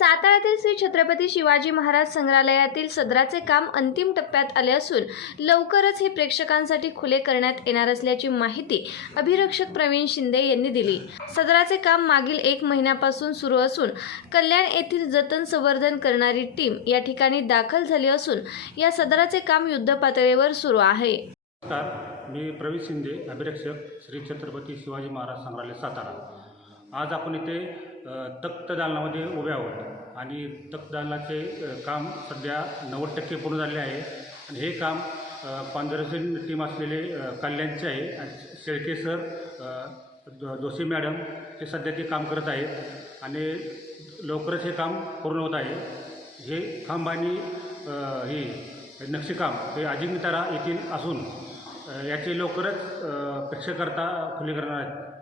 साताऱ्यातील श्री छत्रपती शिवाजी महाराज संग्रहालयातील सदराचे काम अंतिम टप्प्यात आले असून लवकरच हे प्रेक्षकांसाठी खुले करण्यात येणार असल्याची माहिती अभिरक्षक प्रवीण शिंदे यांनी दिली. सदराचे काम मागील एक महिन्यापासून सुरू असून कल्याण येथील जतन संवर्धन करणारी टीम या ठिकाणी दाखल झाली असून या सदराचे काम युद्धपातळीवर सुरू आहे. मी प्रवीण शिंदे अभिरक्षक श्री छत्रपती शिवाजी महाराज संग्रहालय सातारा. आज आपण इथे तक्त दालनामध्ये उभे आहोत. आणि तक्त दालनाचे काम सध्या नव्वद टक्के पूर्ण झाले आहे. आणि हे काम अ, पांढरसेन टीम असलेले कल्याणचे आहे. आणि शेळके सर जो- जोशी मॅडम हे सध्या ते काम करत आहेत. आणि लवकरच हे काम पूर्ण होत आहे. हे खांब आणि हे नक्षीकाम हे अजिंक्यतारा येथील असून याचे लवकरच प्रेक्षकर्ता खुले करणार आहेत.